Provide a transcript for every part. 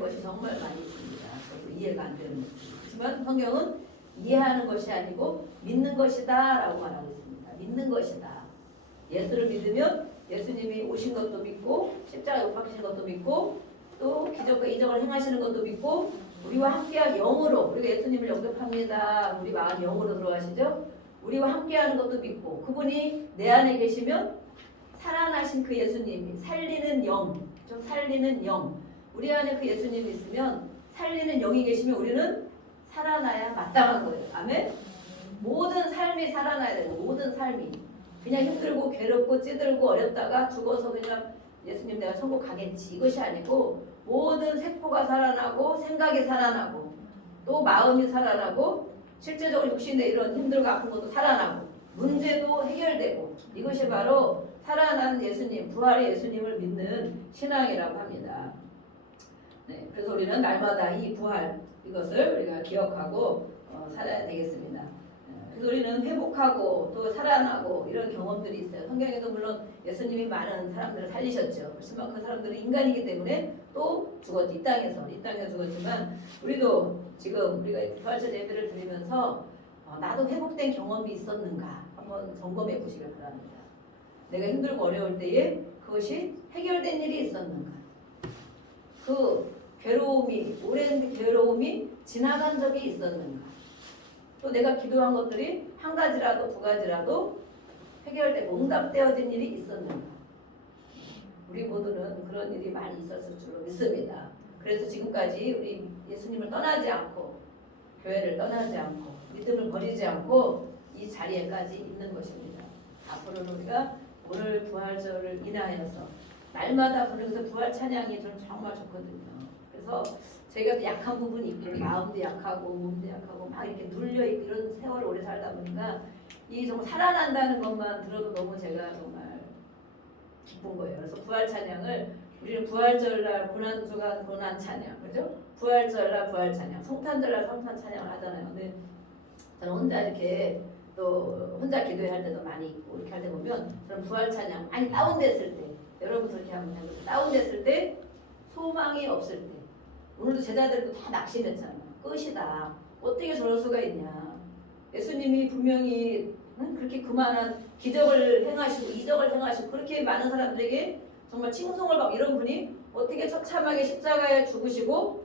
것이 정말 많이 있습니다. 이해가 안 되는 것이. 하지만 성경은 이해하는 것이 아니고 믿는 것이다 라고 말하고 있습니다. 믿는 것이다. 예수를 믿으면 예수님이 오신 것도 믿고 십자가에 못 박히신 것도 믿고 또 기적과 이적을 행하시는 것도 믿고 우리와 함께한 영으로 우리가 예수님을 영접합니다. 우리 마음 영으로 들어가시죠. 우리와 함께하는 것도 믿고 그분이 내 안에 계시면 살아나신 그 예수님이 살리는 영, 좀 살리는 영. 우리 안에 그 예수님이 있으면 살리는 영이 계시면 우리는 살아나야 마땅한 거예요. 아멘? 모든 삶이 살아나야 되고 모든 삶이 그냥 힘들고 괴롭고 찌들고 어렵다가 죽어서 그냥 예수님 내가 천국 가겠지 이것이 아니고 모든 세포가 살아나고 생각이 살아나고 또 마음이 살아나고 실제적으로 육신의 이런 힘들고 아픈 것도 살아나고 문제도 해결되고 이것이 바로 살아난 예수님, 부활의 예수님을 믿는 신앙이라고 합니다. 네, 그래서 우리는 날마다 이 부활 이것을 우리가 기억하고 살아야 되겠습니다. 그래서 우리는 회복하고 또 살아나고 이런 경험들이 있어요. 성경에도 물론 예수님이 많은 사람들을 살리셨죠. 그렇지만 그 사람들은 인간이기 때문에 또 죽었지. 이 땅에서 죽었지만 우리도 지금 우리가 부활절 예배를 드리면서 나도 회복된 경험이 있었는가 한번 점검해 보시길 바랍니다. 내가 힘들고 어려울 때에 그것이 해결된 일이 있었는가? 그 괴로움이 오랜 괴로움이 지나간 적이 있었는가? 또 내가 기도한 것들이 한 가지라도 두 가지라도 해결되고 응답되어진 일이 있었는가? 우리 모두는 그런 일이 많이 있었을 줄로 믿습니다. 그래서 지금까지 우리 예수님을 떠나지 않고 교회를 떠나지 않고 믿음을 버리지 않고 이 자리에까지 있는 것입니다. 앞으로는 우리가 오늘 부활절을 인하여서 날마다 부르면서 부활 찬양이 저는 정말 좋거든요. 그래서 저희가 약한 부분이 있고 마음도 약하고 몸도 약하고 막 이렇게 눌려있고 이런 세월을 오래 살다 보니까 이 정말 살아난다는 것만 들어도 너무 제가 정말 기쁜 거예요. 그래서 부활 찬양을 우리는 부활절날 고난주간 고난 찬양, 그죠? 부활절날 부활 찬양, 성탄절날 성탄 찬양을 하잖아요. 근데 저는 혼자 이렇게 또 혼자 기도할 때도 많이 있고 이렇게 할 때 보면 저는 부활 찬양 많이 다운됐을 때 여러분도 이렇게 하면 되고 다운됐을 때 소망이 없을 때 오늘도 제자들도 다 낙심했잖아요. 끝이다. 어떻게 저럴 수가 있냐. 예수님이 분명히 그렇게 그만한 기적을 행하시고 이적을 행하시고 그렇게 많은 사람들에게 정말 칭송을 받고 이런 분이 어떻게 처참하게 십자가에 죽으시고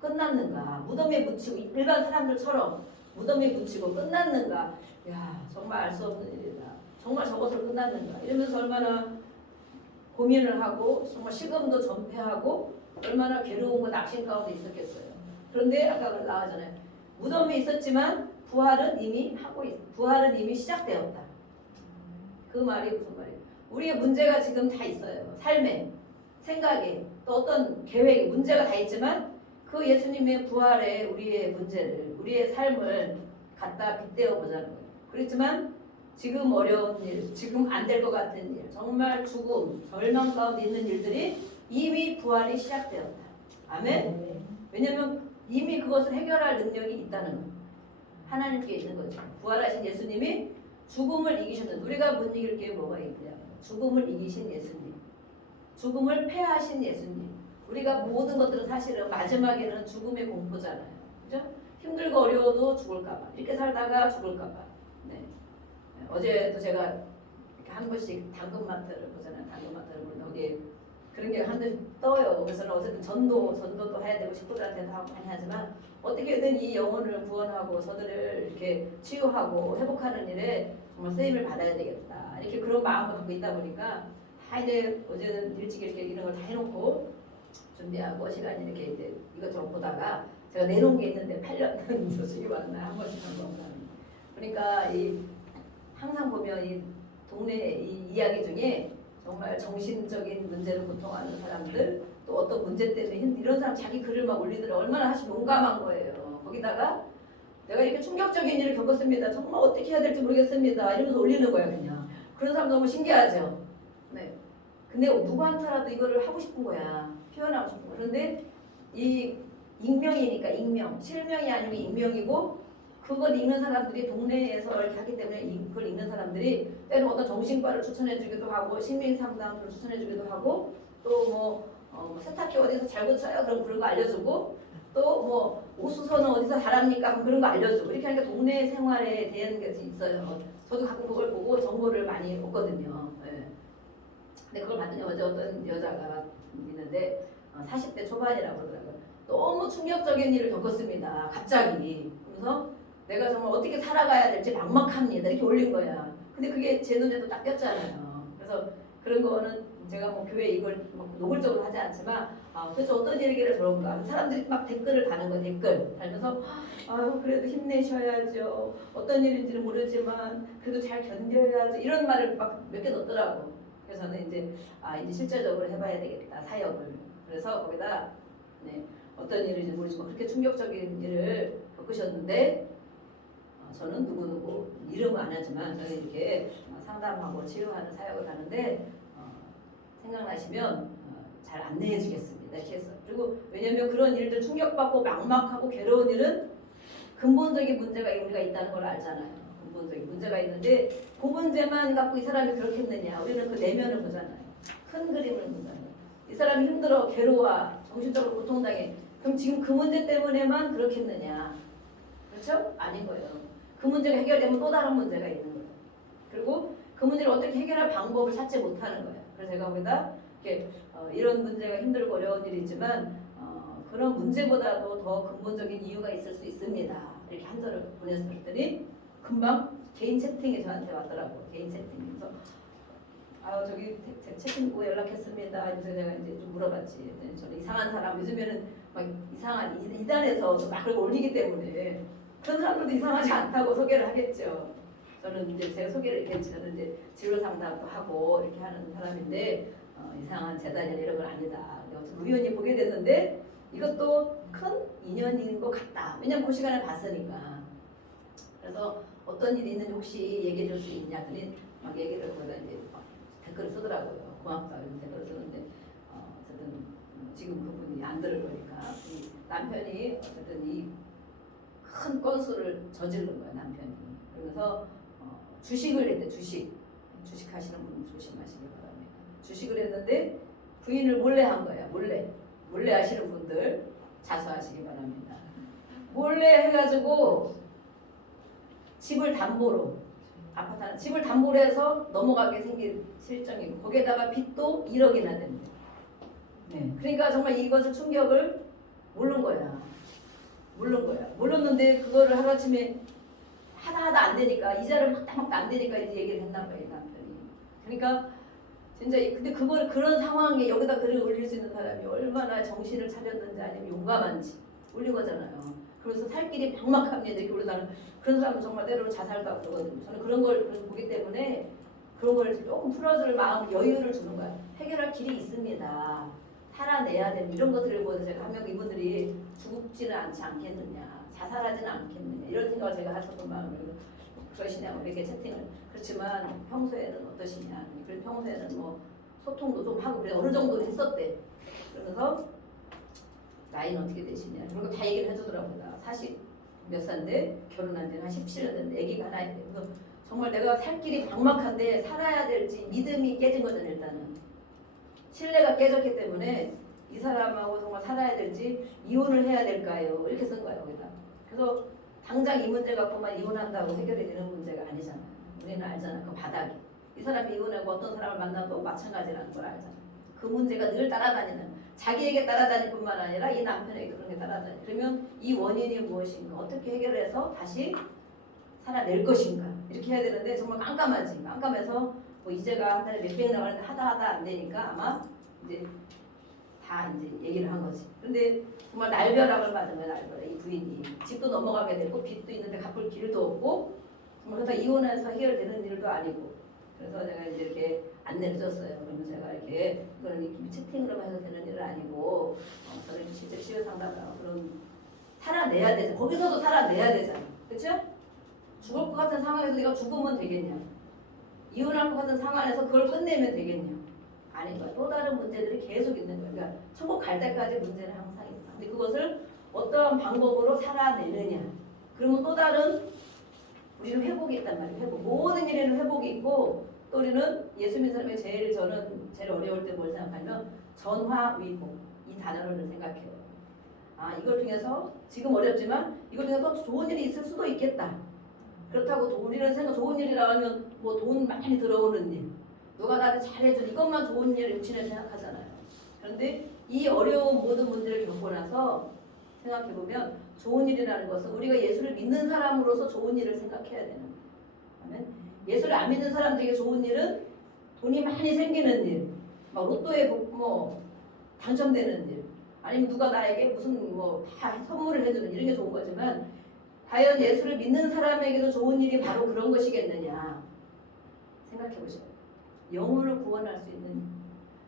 끝났는가. 무덤에 묻히고 일반 사람들처럼 무덤에 묻히고 끝났는가. 야 정말 알 수 없는 일이다. 정말 저것으로 끝났는가. 이러면서 얼마나 고민을 하고 정말 식음도 전폐하고 얼마나 괴로움과 낙심 가운데 있었겠어요. 그런데 아까 나왔잖아요. 무덤에 있었지만 부활은 이미 시작되었다. 그 말이 무슨 말이에요? 우리의 문제가 지금 다 있어요. 삶에, 생각에, 또 어떤 계획에 문제가 다 있지만 그 예수님의 부활에 우리의 문제를, 우리의 삶을 갖다 빗대어 보자는 거예요. 그렇지만 지금 어려운 일, 지금 안 될 것 같은 일, 정말 죽음, 절망 가운데 있는 일들이 이미 부활이 시작되었다. 아멘? 왜냐하면 이미 그것을 해결할 능력이 있다는 거예요. 하나님께 있는 거죠. 부활하신 예수님이 죽음을 이기셨는데 우리가 못 이길 게 뭐가 있냐? 죽음을 이기신 예수님, 죽음을 패하신 예수님. 우리가 모든 것들은 사실은 마지막에는 죽음의 공포잖아요. 그죠? 힘들고 어려워도 죽을까봐 이렇게 살다가 죽을까봐. 네. 어제도 제가 이렇게 한 번씩 당근마트를 보잖아요. 당근마트를 보면 거기에 그런 게 한 번씩 떠요. 그래서 어쨌든 전도도 해야 되고 식구들한테도 하고 많이 하지만 어떻게든 이 영혼을 구원하고 저들을 이렇게 치유하고 회복하는 일에 정말 쓰임을 받아야 되겠다. 이렇게 그런 마음을 갖고 있다 보니까 이제 어제는 일찍 이렇게 이런 걸 다 해놓고 준비하고 시간이 이렇게 이제 이것저것 보다가 제가 내놓은 게 있는데 8년 수익이 왔나 한 번씩 한 번. 그러니까 이 항상 보면 이 동네 이 이야기 중에 정말 정신적인 문제로 고통하는 사람들 또 어떤 문제 때문에 이런 사람 자기 글을 막 올리더라. 얼마나 사실 용감한 거예요. 거기다가 내가 이렇게 충격적인 일을 겪었습니다. 정말 어떻게 해야 될지 모르겠습니다. 이러면서 올리는 거예요. 그냥. 그런 사람 너무 신기하죠. 네. 근데 누구한테라도 이거를 하고 싶은 거야. 표현하고 싶은 거야. 그런데 이 익명이니까 익명. 실명이 아니고 익명이고 그걸 읽는 사람들이 동네에서 이렇게 하기 때문에 그걸 읽는 사람들이 때로 어떤 정신과를 추천해주기도 하고 심리상담을 추천해주기도 하고 또 뭐 세탁기 어디서 잘 고쳐요? 그럼 그런 거 알려주고 또 뭐 오수선은 어디서 잘합니까? 그럼 그런 거 알려주고 이렇게 하니까 동네 생활에 대한 게 있어요. 저도 가끔 그걸 보고 정보를 많이 얻거든요. 예. 근데 그걸 봤더니 어제 어떤 여자가 있는데 40대 초반이라고 그러더라고요. 너무 충격적인 일을 겪었습니다. 갑자기. 그래서 내가 정말 어떻게 살아가야 될지 막막합니다. 이렇게 올린 거야. 근데 그게 제 눈에도 딱 띄었잖아요. 그래서 그런 거는 제가 뭐 교회 이걸 뭐 노골적으로 하지 않지만 도대체 어떤 얘기를 들어온가. 사람들이 막 댓글을 다는 거 댓글 달면서 아유 그래도 힘내셔야죠. 어떤 일인지는 모르지만 그래도 잘 견뎌야지. 이런 말을 막 몇 개 넣더라고. 그래서 저는 이제 이제 실질적으로 해봐야 되겠다 사역을. 그래서 거기다 네, 어떤 일인지 모르지만 그렇게 충격적인 일을 겪으셨는데 저는 누구누구 이름은 안 하지만 저는 이렇게 상담하고 치료하는 사역을 하는데 생각나시면 잘 안내해 주겠습니다. 이렇게 했어. 그리고 왜냐하면 그런 일들 충격받고 막막하고 괴로운 일은 근본적인 문제가 우리가 있다는 걸 알잖아요. 근본적인 문제가 있는데 그 문제만 갖고 이 사람이 그렇게 했느냐. 우리는 그 내면을 보잖아요. 큰 그림을 보잖아요. 이 사람이 힘들어 괴로워 정신적으로 고통당해. 그럼 지금 그 문제 때문에만 그렇게 했느냐. 그렇죠? 아닌 거예요. 그 문제가 해결되면 또 다른 문제가 있는 거예요. 그리고 그 문제를 어떻게 해결할 방법을 찾지 못하는 거예요. 그래서 제가 거기다 이렇게 이런 문제가 힘들고 어려운 일이지만 그런 문제보다도 더 근본적인 이유가 있을 수 있습니다. 이렇게 한 절을 보냈더니 금방 개인 채팅이 저한테 왔더라고요. 개인 채팅이. 그래서 저기 채팅고 연락했습니다. 그래서 내가 이제 좀 물어봤지. 저는 이상한 사람 요즘에는 막 이상한 이단에서 막 그걸 올리기 때문에 그런 사람들도 이상하지 않다고 소개를 하겠죠. 저는 이제 제가 소개를 이렇게 저는 이제 진로 상담도 하고 이렇게 하는 사람인데 이상한 재단이나 이런 건 아니다. 어쨌든 우연히 보게 됐는데 이것도 큰 인연인 것 같다. 왜냐면 그 시간을 봤으니까. 그래서 어떤 일이 있는지 혹시 얘기해 줄 수 있냐 더니 막 얘기를 거기다 이제 막 댓글을 쓰더라고요. 고맙다 이런 댓글을 쓰는데 어쨌든 지금 그분이 안 들을 거니까 이 남편이 어쨌든 이 큰 건수를 저지른 거예요. 남편이. 그러면서 주식을 했대. 주식하시는 분 조심하시기 바랍니다. 주식을 했는데 부인을 몰래 한 거예요. 몰래 하시는 분들 자수하시기 바랍니다. 몰래 해가지고 집을 담보로 아파트 하나 집을 담보로 해서 넘어가게 생긴 실정이고 거기에다가 빚도 1억이나 됩니다. 네. 그러니까 정말 이것을 충격을 모른 거야. 몰랐는데 그거를 하루아침에 하다 안 되니까 이자를 막다 안 되니까 이제 얘기를 했나 봐요. 남편이. 그러니까 진짜 근데 그걸 그런 상황에 여기다 글을 올릴 수 있는 사람이 얼마나 정신을 차렸는지 아니면 용감한지 올린 거잖아요. 그래서 살 길이 막막합니다. 이렇게 올리다는 그런 사람은 정말 때로는 자살도 하고 그러거든요. 저는 그런 걸 보기 때문에 그런 걸 조금 풀어줄 마음 여유를 주는 거야. 해결할 길이 있습니다. 살아내야 되는 이런 것들을 보면서 제가 하면 이분들이 죽지는 않지 않겠느냐, 자살하지는 않겠느냐 이런 생각을 제가 하셨던 마음을 그러시냐고 이렇게 채팅을 그렇지만 평소에는 어떠시냐, 그리고 평소에는 뭐 소통도 좀 하고 그래 어느 정도는 했었대. 그러면서 나이는 어떻게 되시냐, 그런 거 다 얘기를 해주더라고요. 40 몇 살인데 결혼한 지는 한 17년 됐는데 아기가 하나 있대. 그래서 정말 내가 살 길이 막막한데 살아야 될지 믿음이 깨진 거잖아요. 일단은 신뢰가 깨졌기 때문에 이 사람하고 정말 살아야 될지 이혼을 해야 될까요? 이렇게 쓴 거예요. 거기다. 그래서 당장 이 문제 갖고만 이혼한다고 해결이 되는 문제가 아니잖아요. 우리는 알잖아. 그 바닥이. 이 사람이 이혼하고 어떤 사람을 만나도 마찬가지라는 걸 알잖아. 그 문제가 늘 따라다니는, 자기에게 따라다닐 뿐만 아니라 이 남편에게 그런 게 따라다니. 그러면 이 원인이 무엇인가? 어떻게 해결해서 다시 살아낼 것인가? 이렇게 해야 되는데 정말 깜깜하지. 깜깜해서 뭐 이제가 한 달에 몇백 나가는데 하다 안 되니까 아마 이제 다 이제 얘기를 한 거지. 근데 정말 날벼락을 맞은 거야. 날벼락. 이 부인이 집도 넘어가게 되고 빚도 있는데 갚을 길도 없고 정말 그러다 이혼해서 해결되는 일도 아니고. 그래서 내가 이제 이렇게 안내를 줬어요. 그러면 제가 이렇게 그런 채팅으로만 해서 되는 일은 아니고 저는 실제 치료 상담을 하고 그런 살아내야 되잖아. 거기서도 살아내야 되잖아. 그렇죠? 죽을 것 같은 상황에서 네가 죽으면 되겠냐? 이혼할 것 같은 상황에서 그걸 끝내면 되겠냐? 아닌 거야. 또 다른 문제들이 계속 있는 거야. 그러니까 천국 갈 때까지 문제는 항상 있어. 근데 그것을 어떠한 방법으로 살아내느냐? 그러면 또 다른 우리는 회복이 있단 말이에요. 회복. 모든 일에는 회복이 있고 또 우리는 예수 믿는 사람이 저는 제일 어려울 때 뭘 생각하면 전화위복 이 단어를 생각해요. 아, 이걸 통해서 지금 어렵지만 이걸 통해서 좋은 일이 있을 수도 있겠다. 그렇다고 우리는 생각 좋은 일이라 하면 뭐 돈 많이 들어오는 일, 누가 나를 잘해준 이것만 좋은 일을 육신에 생각하잖아요. 그런데 이 어려운 모든 문제를 겪고 나서 생각해보면 좋은 일이라는 것은 우리가 예수를 믿는 사람으로서 좋은 일을 생각해야 되는 거예요. 예수를 안 믿는 사람들에게 좋은 일은 돈이 많이 생기는 일, 막 로또에 뭐 당첨되는 일, 아니면 누가 나에게 무슨 뭐 다 선물을 해주는 이런 게 좋은 거지만 과연 예수를 믿는 사람에게도 좋은 일이 바로 그런 것이겠느냐 생각해보세요. 영혼을 구원할 수 있는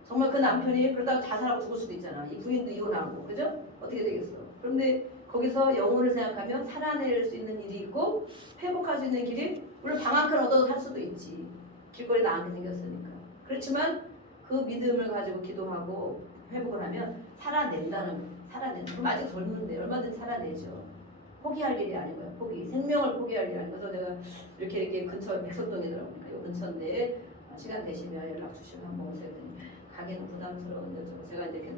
정말 그 남편이 그러다가 자살하고 죽을 수도 있잖아. 이 부인도 이혼하고 그죠? 어떻게 되겠어? 그런데 거기서 영혼을 생각하면 살아낼 수 있는 일이 있고 회복할 수 있는 길이 물론 방 한 칸 얻어서 살 수도 있지. 길거리 나가게 생겼으니까. 그렇지만 그 믿음을 가지고 기도하고 회복을 하면 살아낸다는 거예요. 그럼 아직 젊은데 얼마든지 살아내죠. 포기할 일이 아니고요. 생명을 포기할 일이 아니고. 그래서 내가 이렇게 근처 백석동이더라고요. 이 근처인데 시간 되시면 연락 주시면 한번 오세요. 가기는 부담스러운데 제가 이제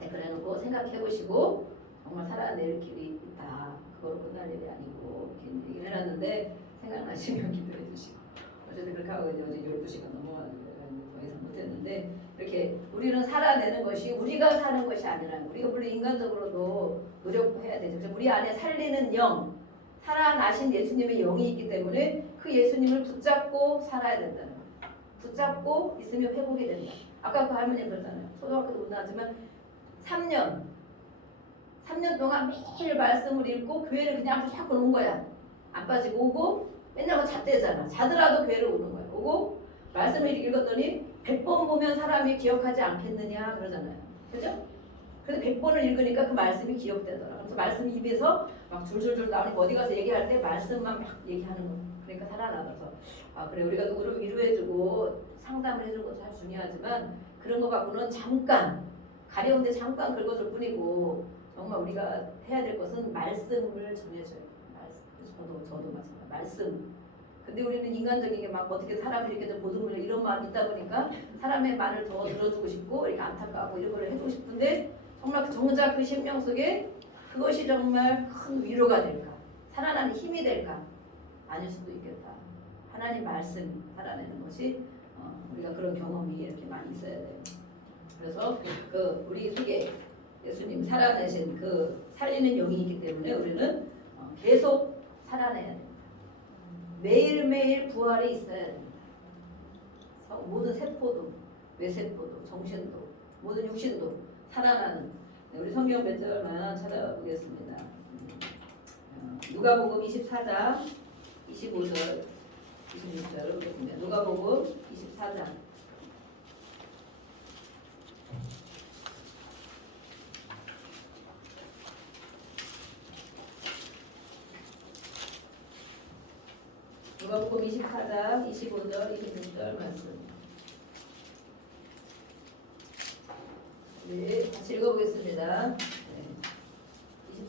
댓글 해놓고 생각해보시고 정말 살아낼 길이 있다. 그거로 끝날 일이 아니고 이렇게 얘기를 해놨는데 생각나시면 기도해 주시고 어쨌든 그렇게 하고 이제 어제 12시간 넘어가는데 더 이상 못했는데 이렇게 우리는 살아내는 것이 우리가 사는 것이 아니라 우리가 물론 인간적으로도 노력해야 되죠. 그래서 우리 안에 살리는 영, 살아나신 예수님의 영이 있기 때문에 그 예수님을 붙잡고 살아야 된다는 거예요. 붙잡고 있으면 회복이 된다. 아까 그 할머니 그러잖아요. 초등학교도 못 나왔지만 3년 동안 매일 말씀을 읽고 교회를 그냥 자꾸 온 거야. 안 빠지고 오고 맨날 잣대잖아. 자더라도 교회를 오는 거야. 오고 말씀을 읽었더니 100번 보면 사람이 기억하지 않겠느냐 그러잖아요. 그죠? 그래서 100번을 읽으니까 그 말씀이 기억되더라. 그래서 말씀이 입에서 막 줄줄줄 나오니까 어디 가서 얘기할 때 말씀만 막 얘기하는 거. 그러니까 살아나서 아 그래 우리가 누구를 위로해주고 상담을 해주는 것도 참 중요하지만 그런 거 갖고는 잠깐 가려운데 잠깐 긁어줄 뿐이고 정말 우리가 해야 될 것은 말씀을 전해줘요. 저도 마찬가지. 말씀. 근데 우리는 인간적인 게 막 어떻게 사람을 이렇게 보듬으려 이런 마음이 있다 보니까 사람의 말을 더 들어주고 싶고 이렇게 안타까워 이런 걸 해주고 싶은데 정말 정작 그 심령 속에 그것이 정말 큰 위로가 될까? 살아나는 힘이 될까? 아닐 수도 있겠다. 하나님 말씀 살아내는 것이 우리가 그런 경험이 이렇게 많이 있어야 돼요. 그래서 그 우리 속에 예수님 살아내신 그 살리는 영이 있기 때문에 우리는 계속 살아내야 됩니다. 매일매일 부활이 있어야 됩니다. 모든 세포도, 뇌세포도, 정신도, 모든 육신도 살아나는 우리 성경 몇 절만 찾아보겠습니다. 누가복음 24장 25절 26절을 보겠습니다. 누가복음 24장 누가복음 24장 25절 26절 말씀. 네, 같이 읽어보겠습니다. 네.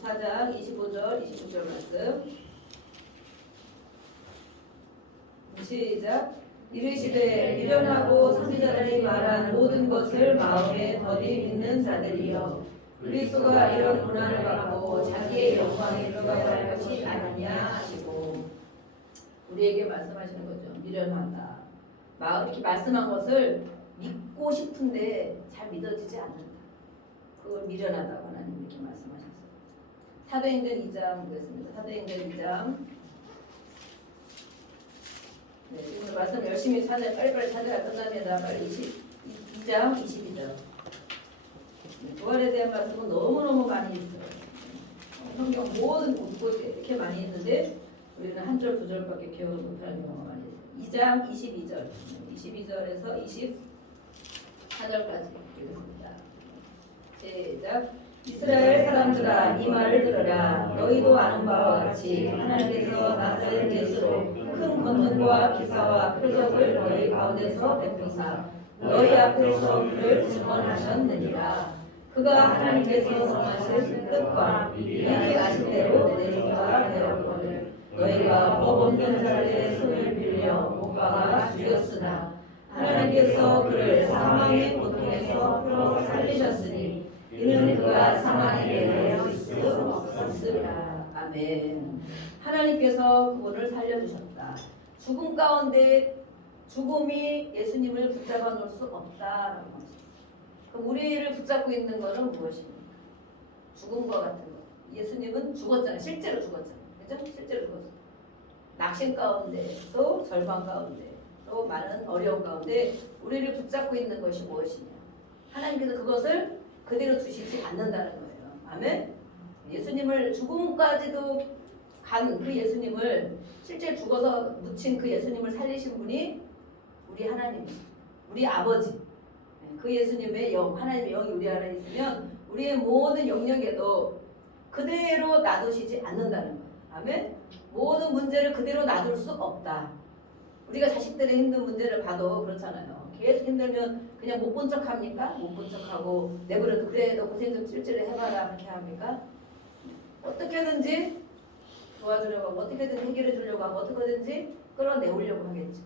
24장 25절 26절 말씀. 시작. 이르시되 미련하고 선지자들이 말한 모든 것을 마음에 더디 믿는 자들이여 그리스도가 이런 고난을 받고 자기의 영광에 들어갈 것이 아니냐 하시고 우리에게 말씀하시는 거죠. 미련하다. 이렇게 말씀한 것을 믿고 싶은데 잘 믿어지지 않는다. 그걸 미련하다고 하나님 이렇게 말씀하셨어요. 사도행전 2장 보겠습니다. 사도행전 2장. 네, 오늘 말씀 열심히 빨리빨리 찾아야 끝납니다. 빨리 2장 22절. 부활에 대한 말씀은 너무너무 많이 있어요. 성경 모든 곳에 이렇게 많이 있는데 우리는 한 절, 두 절밖에 기억을 못하는 경우가 많이 있어요. 2장 22절. 22절에서 24절까지 읽겠습니다. 시작. 이스라엘 사람들아 이 말을 들으라. 너희도 아는 바와 같이 하나님께서 나사렛 예수로 큰 권능과 기사와 표적을 너희 가운데서 베푸사 너희 앞에서 그를 증언하셨느니라. 그가 하나님께서 정하신 뜻과 미리 아신 대로 너희가 되었거늘 너희가 법 없는 자들의 손을 빌려 못 박아 죽였으나 하나님께서 그를 사망의 고통에 영에서 풀어 살리셨으니 이는 그가 사망에 대하여 있을 수 없었습니다. 아멘. 하나님께서 그분을 살려주셨다. 죽음 가운데 죽음이 예수님을 붙잡아 놓을 수 없다라고 하죠. 그럼 우리를 붙잡고 있는 것은 무엇입니까? 죽음과 같은 것. 예수님은 죽었잖아요. 실제로 죽었잖아요. 그죠? 실제로 죽었어요. 낙심 가운데 또 절망 가운데 또 많은 어려움 가운데 우리를 붙잡고 있는 것이 무엇이냐? 하나님께서 그것을 그대로 두시지 않는다는 거예요. 아멘. 예수님을 죽음까지도 간 그 예수님을 실제 죽어서 묻힌 그 예수님을 살리신 분이 우리 하나님, 우리 아버지. 그 예수님의 영, 하나님의 영이 우리 안에 있으면 우리의 모든 영역에도 그대로 놔두시지 않는다는 거예요. 아멘. 모든 문제를 그대로 놔둘 수 없다. 우리가 자식들의 힘든 문제를 봐도 그렇잖아요. 계속 힘들면 그냥 못 본 척 합니까? 못 본 척하고 내버려도 그래 너 고생 좀 찔찔히 해봐라 그렇게 합니까? 어떻게든지 도와주려고 하고 어떻게든 해결해 주려고 하고 어떻게든지 끌어내오려고 하겠죠.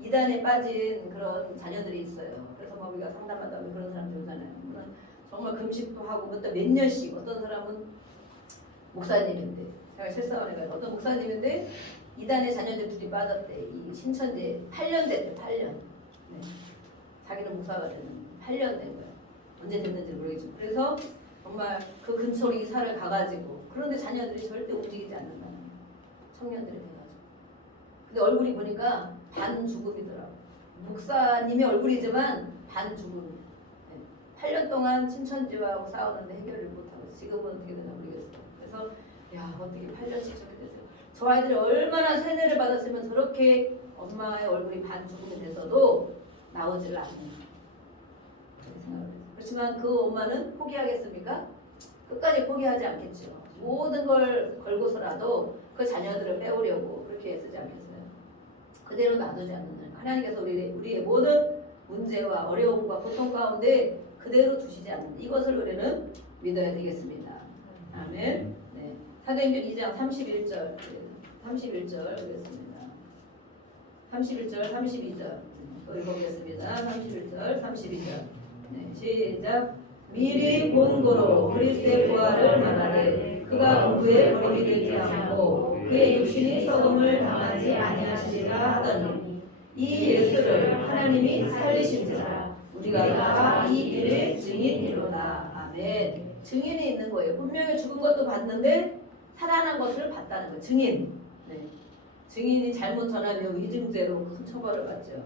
이단에 빠진 그런 자녀들이 있어요. 그래서 뭐 우리가 상담하다 보면 그런 사람들 있잖아요. 정말 금식도 하고 몇 년씩 어떤 사람은 목사님인데 제가 실사원에 가서 어떤 목사님인데 이단의 자녀들 둘이 빠졌대. 이 신천지 8년 됐대. 8년. 네. 자기는 목사가 되는 8년 된 거야. 언제 됐는지 모르겠지만 그래서 정말 그 근처로 이사를 가가지고 그런데 자녀들이 절대 움직이지 않는다는 거야. 청년들이 돼가지고. 근데 얼굴이 보니까 반 죽음이더라고. 목사님의 얼굴이지만 반 죽음. 네. 8년 동안 신천지와 싸우는데 해결을 못하고 지금은 어떻게 되나 모르겠어. 그래서 야 어떻게 8년씩 저렇게 됐어요. 저 아이들이 얼마나 세뇌를 받았으면 저렇게 엄마의 얼굴이 반 죽음이 돼서도 나오지를 않는다. 그렇지만 그 엄마는 포기하겠습니까? 끝까지 포기하지 않겠죠. 모든 걸 걸고서라도 그 자녀들을 빼오려고 그렇게 애쓰지 않겠어요. 그대로 놔두지 않는 하나님께서 우리의 모든 문제와 어려움과 고통 가운데 그대로 두시지 않는 이것을 우리는 믿어야 되겠습니다. 아멘. 네. 사도행전 2장 31절 31절 보겠습니다. 31절 32절 읽어보겠습니다. 31절 32절 네, 시작. 미리 본 거로 그리스도의 부활을 말하되 그가 누구의 버림이 되지 않고 그의 육신이 썩음을 당하지 아니하시리라 하더니 이 예수를 하나님이 살리신지라 우리가 다 이 일의 증인이로다. 아멘. 증인이 있는 거예요. 분명히 죽은 것도 봤는데 살아난 것을 봤다는 거예요. 증인. 네. 증인이 잘못 전하면 위증죄로 큰 처벌을 받죠. 네.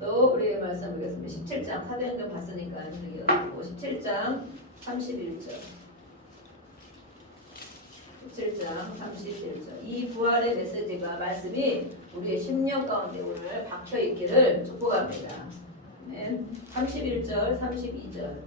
또 우리 말씀 보겠습니다. 17장 사도행전 봤으니까 17장 31절 17장 31절 이 부활의 메시지가 말씀이 우리의 심령 가운데 오늘 박혀있기를 축복합니다. 네. 31절 32절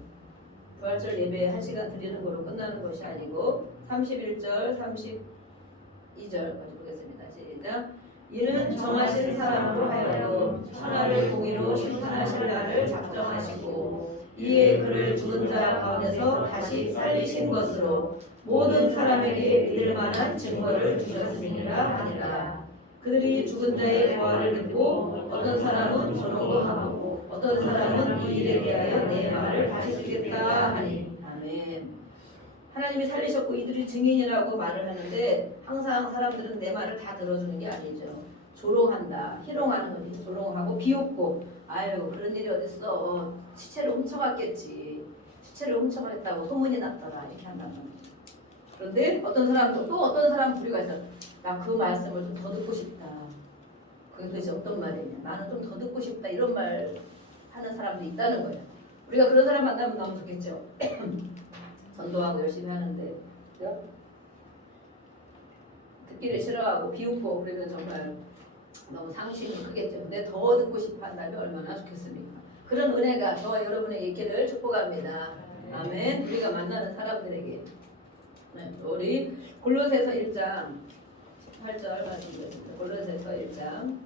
부활절 예배 1시간 드리는 거로 끝나는 것이 아니고 31절 32절까지 보겠습니다. 시작. 이는 정하신 사람으로 하여금 천하를 공의로 심판하실 날을 작정하시고 이에 그를 죽은 자 가운데서 다시 살리신 것으로 모든 사람에게 믿을 만한 증거를 주셨음이라 하니라. 그들이 죽은 자의 부활을 듣고 어떤 사람은 조롱하고 어떤 사람은 이 일에 대하여 내 말을 다시 주겠다 하니. 아멘. 하나님이 살리셨고 이들이 증인이라고 말을 하는데 항상 사람들은 내 말을 다 들어주는 게 아니죠. 조롱한다, 희롱하는 거지. 조롱하고 비웃고 아유 그런 일이 어딨어. 시체를 훔쳐갔겠지. 시체를 훔쳐갔다고 소문이 났더라. 이렇게 한단 말이죠. 그런데 어떤 사람도 또 어떤 사람 부류가 있어. 나 그 말씀을 좀 더 듣고 싶다. 그것이 어떤 말이냐. 나는 좀 더 듣고 싶다. 이런 말 하는 사람도 있다는 거예요. 우리가 그런 사람 만나면 너무 좋겠죠. 전도하고 열심히 하는데 그죠? 듣기를 싫어하고 비웃고 그러면 정말 너무 상심이 크겠죠. 근데 더 듣고 싶어 한다면 얼마나 좋겠습니까? 그런 은혜가 저와 여러분에게 있기를 축복합니다. 아멘. 우리가 만나는 사람들에게 네, 우리 골로새서 1장 18절 말씀드렸습니다. 골로새서 1장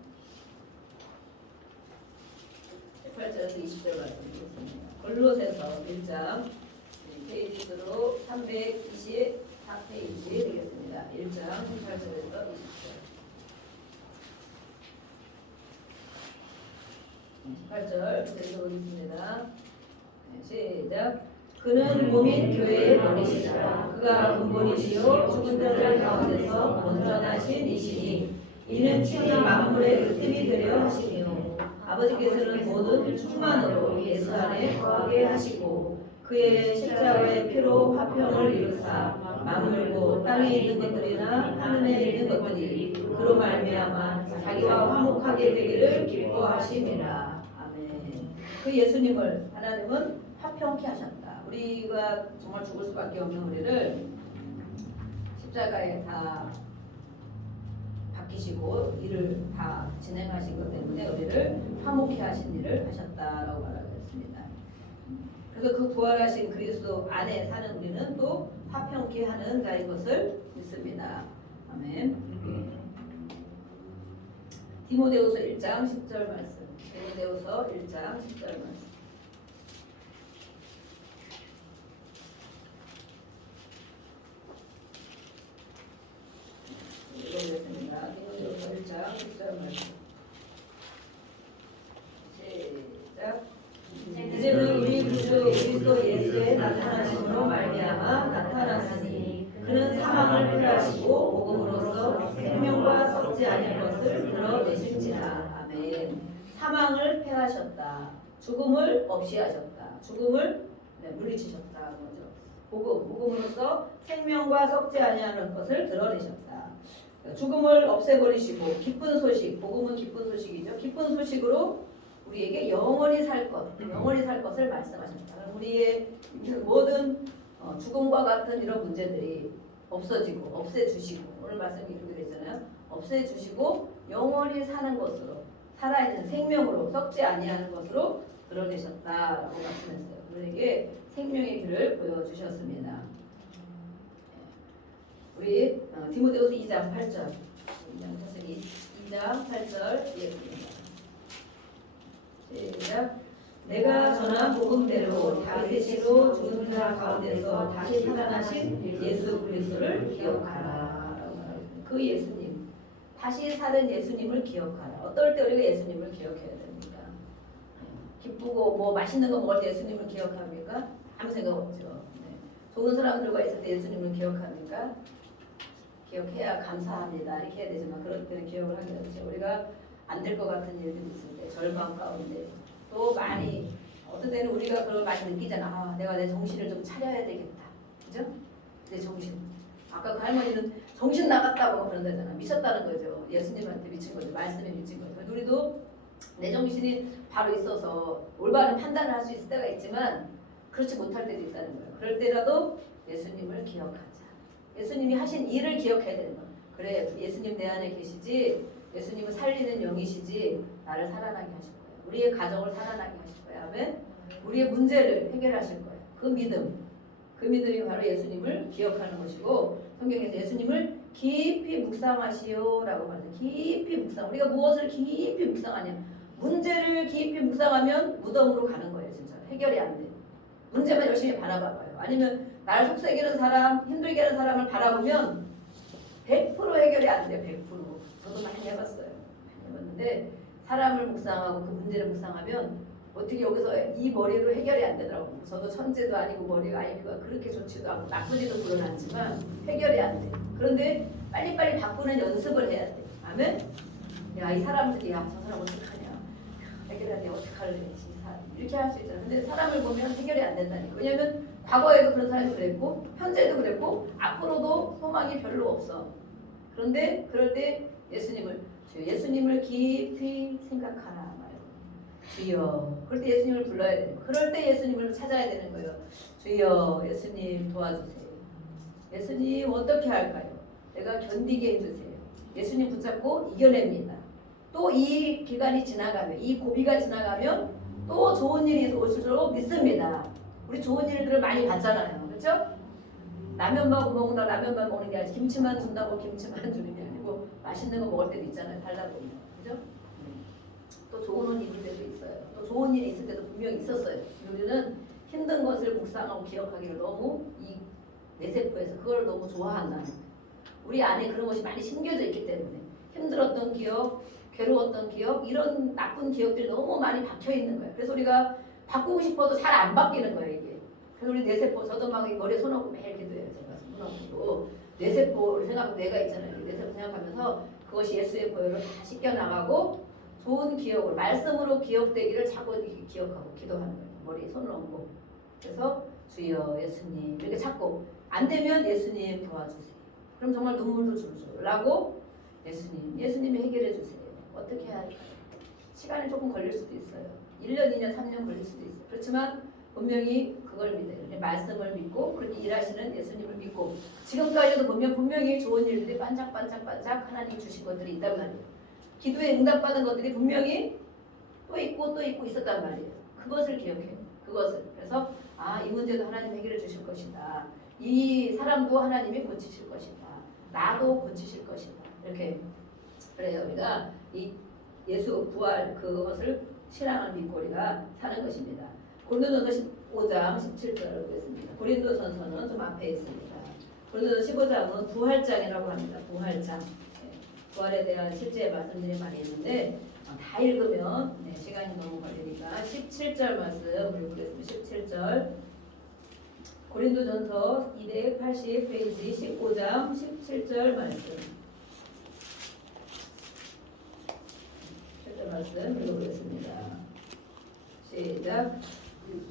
18절에서 20절 말씀드렸습니다. 골로새서 1장 페이지 수로 324페이지 되겠습니다. 1장 18절에서 20절 18절 계속 보겠습니다. 시작. 그는 몸인 교회의 머리시라. 그가 근본이시요 죽은 자들 가운데서 온전하신 이시니 이는 친히 만물의 으뜸이 되려 하시며 아버지께서는 모든 충만으로 예수 안에 거하게 하시고 그의 십자가의 피로 화평을 이루사 만물고 땅에 있는 것들이나 하늘에 있는 것들이 그로 말미암아 자기와 화목하게 되기를 기뻐하심이라. 아멘. 그 예수님을 하나님은 화평케 하셨다. 우리가 정말 죽을 수밖에 없는 우리를 십자가에 다 박히시고 일을 다 진행하신 것 때문에 우리를 화목케 하신 일을 하셨다라고 말하고 있습니다. 그래서 그 부활하신 그리스도 안에 사는 우리는 또 화평케 하는 자인 것을 믿습니다. 아멘. 디모데후서 1장 10절 말씀. 디모데후서 1장 10절 말씀. 읽어보겠습니다. 디모데후서 1장 10절 말씀. 시작. 이제는 우리 그리스도 예수의 나타나심으로 말미암아 나타났으니 그는 사망을 피하시고 복음으로써 생명과 썩지 아니할 것을 드러내신지라. 아멘. 사망을 패하셨다. 죽음을 없이 하셨다. 죽음을 물리치셨다는 거죠. 복음으로써 생명과 썩지 아니하는 것을 드러내셨다. 죽음을 없애버리시고 기쁜 소식, 복음은 기쁜 소식이죠. 기쁜 소식으로 우리에게 영원히 살 것을 말씀하셨다. 우리의 모든 죽음과 같은 이런 문제들이 없어지고 없애주시고 오늘 말씀이 이렇게 되잖아요. 없애주시고 영원히 사는 것으로 살아있는 생명으로 썩지 아니하는 것으로 드러내셨다라고 말씀했어요. 우리에게 생명의 길을 보여주셨습니다. 우리 디모데후서 2장 8절 2장 8절 읽겠습니다. 시작. 내가 전한 복음대로 다윗의 씨로 죽은 자 가운데서 다시 살아나신 예수 그리스도를 기억하라. 그 예수님, 다시 사는 예수님을 기억하라. 어떨 때 우리가 예수님을 기억해야 됩니까? 기쁘고 뭐 맛있는 거 먹을 때 예수님을 기억합니까? 아무 생각 없죠. 네. 좋은 사람들과 있을 때 예수님을 기억합니까? 기억해야 감사합니다. 이렇게 해야 되지만 그럴 때는 기억을 하기 어렵죠. 우리가 안 될 것 같은 일들이 있을 때 절망 가운데 또 많이 어떤 때는 우리가 그걸 많이 느끼잖아. 아, 내가 내 정신을 좀 차려야 되겠다. 그죠? 내 정신. 아까 그 할머니는 정신 나갔다고 그런다잖아. 미쳤다는 거죠. 예수님한테 미친 거죠. 말씀에 미친 거죠. 우리도 내 정신이 바로 있어서 올바른 판단을 할 수 있을 때가 있지만 그렇지 못할 때도 있다는 거예요. 그럴 때라도 예수님을 기억하자. 예수님이 하신 일을 기억해야 되는 거예요. 그래, 예수님 내 안에 계시지. 예수님은 살리는 영이시지. 나를 살아나게 하실 거예요. 우리의 가정을 살아나게 하실 거예요. 아멘. 우리의 문제를 해결하실 거예요. 그 믿음이 바로 예수님을 기억하는 것이고 성경에서 예수님을 깊이 묵상하시오라고 말해요. 깊이 묵상. 우리가 무엇을 깊이 묵상하냐? 문제를 깊이 묵상하면 무덤으로 가는 거예요. 진짜 해결이 안 돼. 문제만 열심히 바라봐봐요. 아니면 나를 속삭이는 사람, 힘들게 하는 사람을 바라보면 100% 해결이 안 돼요. 100%. 저도 많이 해봤어요. 많이 해봤는데 사람을 묵상하고 그 문제를 묵상하면 어떻게 여기서 이 머리로 해결이 안 되더라고요. 저도 천재도 아니고 머리가 IQ가 그렇게 좋지도 않고 나쁘지도 그런 않지만 해결이 안 돼. 그런데 빨리빨리 바꾸는 연습을 해야 돼. 아멘? 야, 이 사람들이 야, 저 사람 어떡하냐. 해결해야 돼. 어떡할래. 이렇게 할 수 있잖아. 근데 사람을 보면 해결이 안 된다니까. 왜냐면 과거에도 그런 사람이 그랬고 현재도 그랬고 앞으로도 소망이 별로 없어. 그런데 그럴 때 예수님을 깊이 생각하라 말이에요. 주여. 그럴 때 예수님을 불러야 돼요. 그럴 때 예수님을 찾아야 되는 거예요. 주여, 예수님 도와주세요. 예수님 어떻게 할까요? 내가 견디게 해주세요. 예수님 붙잡고 이겨냅니다. 또 이 기간이 지나가면, 이 고비가 지나가면 또 좋은 일이 올수록 믿습니다. 우리 좋은 일들을 많이 봤잖아요. 그렇죠? 라면만 먹는다 라면만 먹는 게 아니라 김치만 준다고 김치만 주는 게 아니고 맛있는 거 먹을 때도 있잖아요. 달라고. 그죠? 또 좋은 일이 때도 있어요. 또 좋은 일이 있을 때도 분명히 있었어요. 우리는 힘든 것을 묵상하고 기억하기를 너무 이 내세포에서 그걸 너무 좋아한다는 거예요. 우리 안에 그런 것이 많이 심겨져 있기 때문에 힘들었던 기억 괴로웠던 기억, 이런 나쁜 기억들이 너무 많이 박혀 있는 거예요. 그래서 우리가 바꾸고 싶어도 잘 안 바뀌는 거예요, 이게. 그래서 우리 뇌세포, 저도 막 머리에 손하고 매일 기도해요. 제가 손하고 뇌세포를 생각하면 뇌가 있잖아요. 뇌세포 생각하면서 그것이 예수의 보혈을 다 씻겨나가고 좋은 기억으로, 말씀으로 기억되기를 자꾸 기억하고 기도하는 거예요. 머리에 손을 얹고. 그래서 주여 예수님 이렇게 찾고, 안 되면 예수님 도와주세요. 그럼 정말 눈물도 줄줄라고 예수님이 해결해 주세요. 어떻게 해야 할까요? 시간이 조금 걸릴 수도 있어요. 1년, 2년, 3년 걸릴 수도 있어요. 그렇지만 분명히 그걸 믿어요. 말씀을 믿고 그렇게 일하시는 예수님을 믿고, 지금까지도 보면 분명히 좋은 일들이 반짝반짝 하나님 주신 것들이 있단 말이에요. 기도에 응답받은 것들이 분명히 또 있고 있었단 말이에요. 그것을 기억해요. 그것을. 그래서 이 문제도 하나님 해결해 주실 것이다. 이 사람도 하나님이 고치실 것이다. 나도 고치실 것이다. 이렇게. 그래요. 우리가 이 예수 부활 그것을 신앙을 믿고 우리가 사는 것입니다. 고린도전서 15장 17절을 보겠습니다. 고린도전서는 좀 앞에 있습니다. 고린도전서 15장은 부활장이라고 합니다. 부활장. 부활에 대한 실제 말씀들이 많이 있는데 다 읽으면 시간이 너무 걸리니까 17절 말씀 읽겠습니다. 17절 고린도전서 280페이지 15장 17절 말씀. 말씀 읽어보겠습니다. 시작.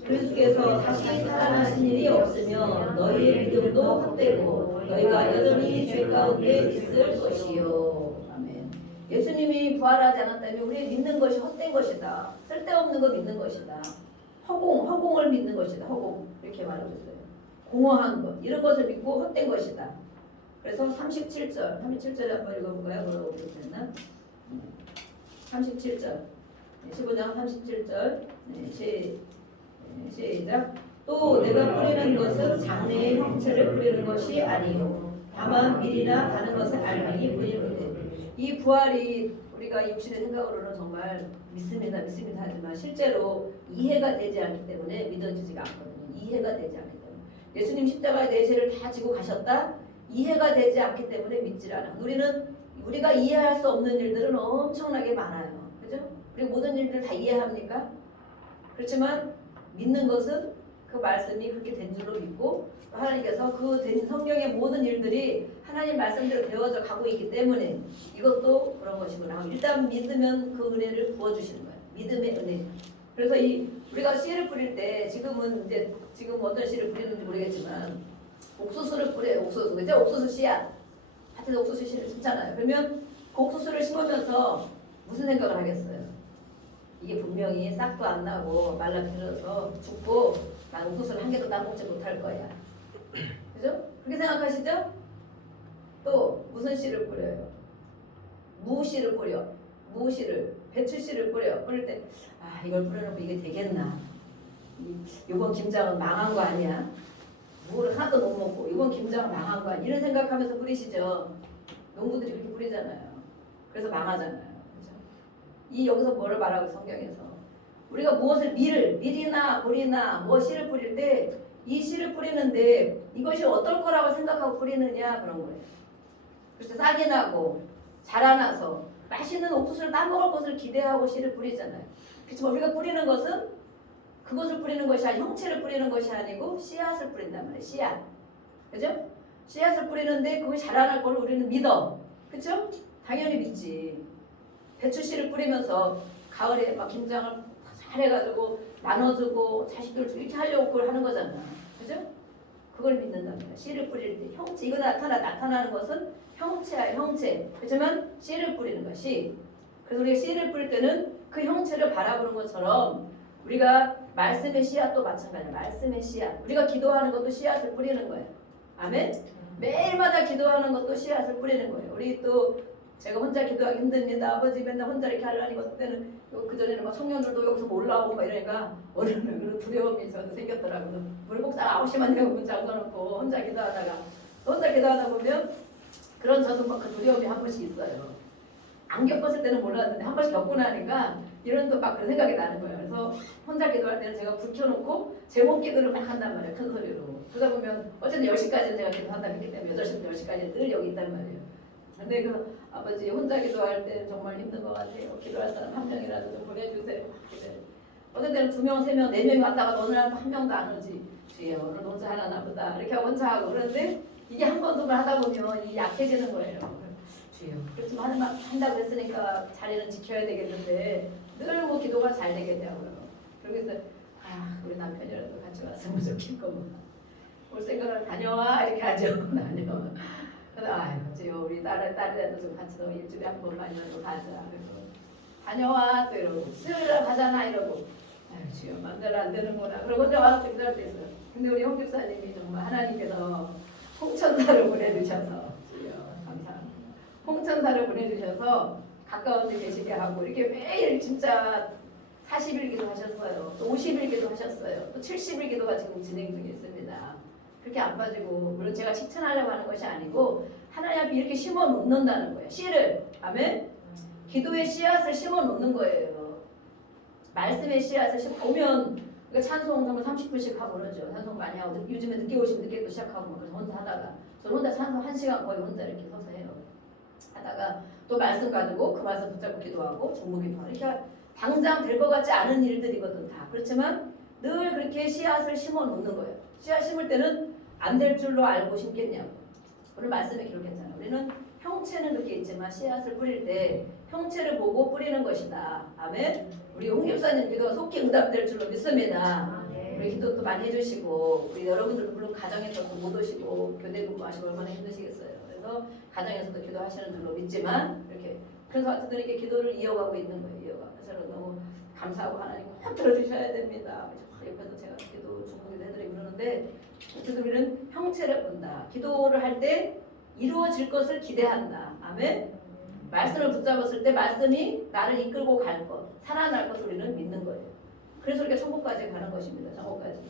그리스도께서 다시 살아나신 일이 없으면 너희의 믿음도 헛되고 너희가 여전히 죄 가운데 있을 것이요. 아멘. 예수님이 부활하지 않았다면 우리 믿는 것이 헛된 것이다. 쓸데없는 거 믿는 것이다. 허공을 믿는 것이다. 허공 이렇게 말하고 있어요. 공허한 것 이런 것을 믿고 헛된 것이다. 그래서 37절 한번 읽어볼까요? 뭐라고 그랬나? 37절 15장 37절 시작. 또 내가 뿌리는 것은 장래의 형체를 뿌리는 것이 아니요 다만 미리나 다른 것을 알미니 뿌리는데, 이 부활이 우리가 육신의 생각으로는 정말 믿습니다 하지만 실제로 이해가 되지 않기 때문에 믿어지지가 않거든요. 이해가 되지 않기 때문에 예수님 십자가의 내 죄를 다 지고 가셨다, 이해가 되지 않기 때문에 믿질 않아. 우리가 이해할 수 없는 일들은 엄청나게 많아요. 그죠? 그리고 모든 일들을 다 이해합니까? 그렇지만 믿는 것은 그 말씀이 그렇게 된 줄로 믿고, 하나님께서 그 된 성경의 모든 일들이 하나님 말씀대로 되어져 가고 있기 때문에 이것도 그런 것이구나. 일단 믿으면 그 은혜를 부어주시는 거예요. 믿음의 은혜. 그래서 우리가 씨를 뿌릴 때 지금 어떤 씨를 뿌리는지 모르겠지만 옥수수를 뿌려요. 옥수수. 그죠? 옥수수 씨앗. 밭에서 옥수수 씨를 심잖아요. 그러면 그 옥수수를 심으면서 무슨 생각을 하겠어요? 이게 분명히 싹도 안 나고 말라비틀어서 죽고 난 옥수수를 한 개도 따먹지 못할 거야. 그죠? 그렇게 생각하시죠? 또 무슨 씨를 뿌려요? 무씨를 뿌려. 배추씨를 뿌려. 뿌릴 때 이걸 뿌려놓고 이게 되겠나? 이번 김장은 망한 거 아니야? 무를 하나도 못 먹고 이번 김장은 망한 거 아니야? 이런 생각하면서 뿌리시죠? 농부들이 그렇게 뿌리잖아요. 그래서 망하잖아요. 그죠? 여기서 뭐를 말하고 성경에서 우리가 무엇을 밀이나 보리나 뭐 씨를 뿌릴 때 이 씨를 뿌리는데 이것이 어떨 거라고 생각하고 뿌리느냐, 그런 거예요. 그래서 싹이 나고 자라나서 맛있는 옥수수를 따먹을 것을 기대하고 씨를 뿌리잖아요. 그렇지만 우리가 뿌리는 것은 그것을 뿌리는 것이 아니고 형체를 뿌리는 것이 아니고 씨앗을 뿌린단 말이에요. 씨앗. 그죠? 씨앗을 뿌리는데 그것이 자라날 걸 우리는 믿어. 그죠? 당연히 믿지. 배추씨를 뿌리면서 가을에 막 김장을 잘해가지고 나눠주고 자식들 이렇게 하려고 그걸 하는 거잖아. 그죠? 그걸 믿는단 말이야. 씨를 뿌릴 때 형체, 이거 나타나는 것은 형체야, 형체. 그렇지만 씨를 뿌리는 거야, 씨. 그래서 우리가 씨를 뿌릴 때는 그 형체를 바라보는 것처럼 우리가 말씀의 씨앗도 마찬가지야. 말씀의 씨앗. 우리가 기도하는 것도 씨앗을 뿌리는 거예요. 아멘? 매일마다 기도하는 것도 씨앗을 뿌리는 거예요. 우리 또 제가 혼자 기도하기 힘듭니다. 아버지 맨날 혼자 이렇게 하려니까 그때는 그전에는 막 청년들도 여기서 올라오고 막 이러니까 어른은 그런 두려움이 저도 생겼더라고요. 우리 목사 9시만 되면 문 잠궈놓고 혼자 기도하다 보면 그런 저도 막 그 두려움이 한 번씩 있어요. 안 겪었을 때는 몰랐는데 한 번씩 겪고 나니까 이런 또 막 그런 생각이 나는 거예요. 그래서 혼자 기도할 때는 제가 불 켜놓고 제목 기도를 막 한단 말이에요. 큰 소리로. 그러다 보면 어쨌든 10시까지는 제가 기도한다고 했기 때문에 8시부터 10시까지 늘 여기 있단 말이에요. 근데 그 아버지 혼자 기도할 때 정말 힘든 것 같아요. 기도할 사람 한 명이라도 좀 보내주세요. 그래. 어떤 때는 2명, 3명, 4명이 왔다가 어느 날 한 명도 안 오지. 주여 오늘 혼자 하나 보다 이렇게 혼자 하고 그런데 이게 한 번 두 번 하다 보면 이 약해지는 거예요. 주여 그렇지만 한다고 했으니까 자리는 지켜야 되겠는데 늘 뭐 기도가 잘 되겠냐고요. 그러면서 우리 남편이라도 같이 왔으면 좋겠고 올 생각을 다녀와 이렇게 하죠. 다녀와. 그래서 주여 우리 딸이라도 좀 같이 너 일주일에 한 번만이라도 가자. 그래서 다녀와 또 이러고 수요일날 가잖아 이러고 주여 맘대로 안 되는구나. 그러고 혼자 와서 기도할 때 있어요. 근데 우리 홍 집사님이 정말 하나님께서 홍천사를 보내주셔서 주여 감사합니다. 홍천사를 보내주셔서 가까운 데 계시게 하고 이렇게 매일 진짜 40일 기도 하셨어요. 또 50일 기도 하셨어요. 또 70일 기도가 지금 진행 중에 있습니다. 그렇게 안 빠지고 물론 제가 칭찬하려고 하는 것이 아니고 하나님 앞에 이렇게 심어 놓는다는 거예요. 씨를 아멘. 기도의 씨앗을 심어 놓는 거예요. 말씀의 씨앗을 심어 오면 그러니까 찬송 정말 30분씩 하고 그러죠. 찬송 많이 하고 요즘에 늦게 오시면 늦게 또 시작하고 막 그래서 혼자 하다가 저는 혼자 찬송 1시간 거의 혼자 이렇게 서서 해요. 하다가 또 말씀 가지고 그 말씀 붙잡고 기도하고 중보 기도하고 이렇게 당장 될 것 같지 않은 일들이거든 다. 그렇지만 늘 그렇게 씨앗을 심어 놓는 거예요. 씨앗 심을 때는 안 될 줄로 알고 심겠냐고. 오늘 말씀에 기록했잖아요. 우리는 형체는 그렇게 있지만 씨앗을 뿌릴 때 형체를 보고 뿌리는 것이다. 아멘. 우리 홍 집사님 기도가 속히 응답될 줄로 믿습니다. 우리 기도도 많이 해주시고 우리 여러분들 물론 가정에서도 못 오시고 교대 근무하시고 얼마나 힘드시겠어요. 그래서 가정에서도 기도하시는 줄로 믿지만 이렇게 그래서 어쨌든 이렇게 기도를 이어가고 있는 거예요. 이어가면서 너무 감사하고 하나님 꼭 들어주셔야 됩니다. 옆에서 제가 기도 중보기도 해드리고 그러는데 어쨌든 우리는 형체를 본다. 기도를 할 때 이루어질 것을 기대한다. 아멘. 말씀을 붙잡았을 때 말씀이 나를 이끌고 갈 것, 살아날 것을 우리는 믿는 거예요. 그래서 이렇게 천국까지 가는 것입니다. 천국까지.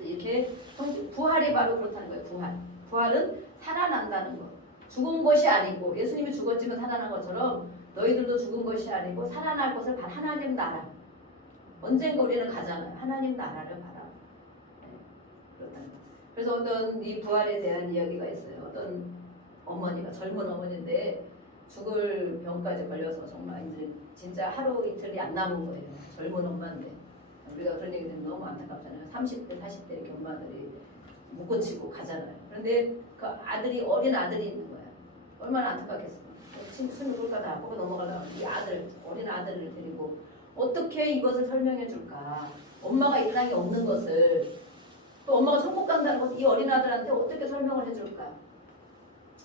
이렇게 부활이 바로 그렇다는 거예요. 부활은 살아난다는 것. 죽은 것이 아니고 예수님이 죽었지만 살아난 것처럼 너희들도 죽은 것이 아니고 살아날 것을 바라. 하나님 나라. 언젠가 우리는 가잖아요. 하나님 나라를 바라. 네, 그렇다는 거. 그래서 어떤 이 부활에 대한 이야기가 있어요. 어떤 어머니가 젊은 어머니인데 죽을 병까지 걸려서 정말 이제 진짜 하루 이틀이 안 남은 거예요. 젊은 엄마인데 우리가 그런 얘기 들으면 너무 안타깝잖아요. 30대, 40대 이렇게 엄마들이 못 고치고 가잖아요. 그런데 그 아들이 어린 아들이 있는 거야. 얼마나 안타깝겠어. 숨이 굴까 다 아프고 넘어가다가 이 아들, 어린 아들을 데리고 어떻게 이것을 설명해 줄까? 엄마가 이 땅에 없는 것을 또 엄마가 천국 간다는 것을 이 어린 아들한테 어떻게 설명을 해줄까?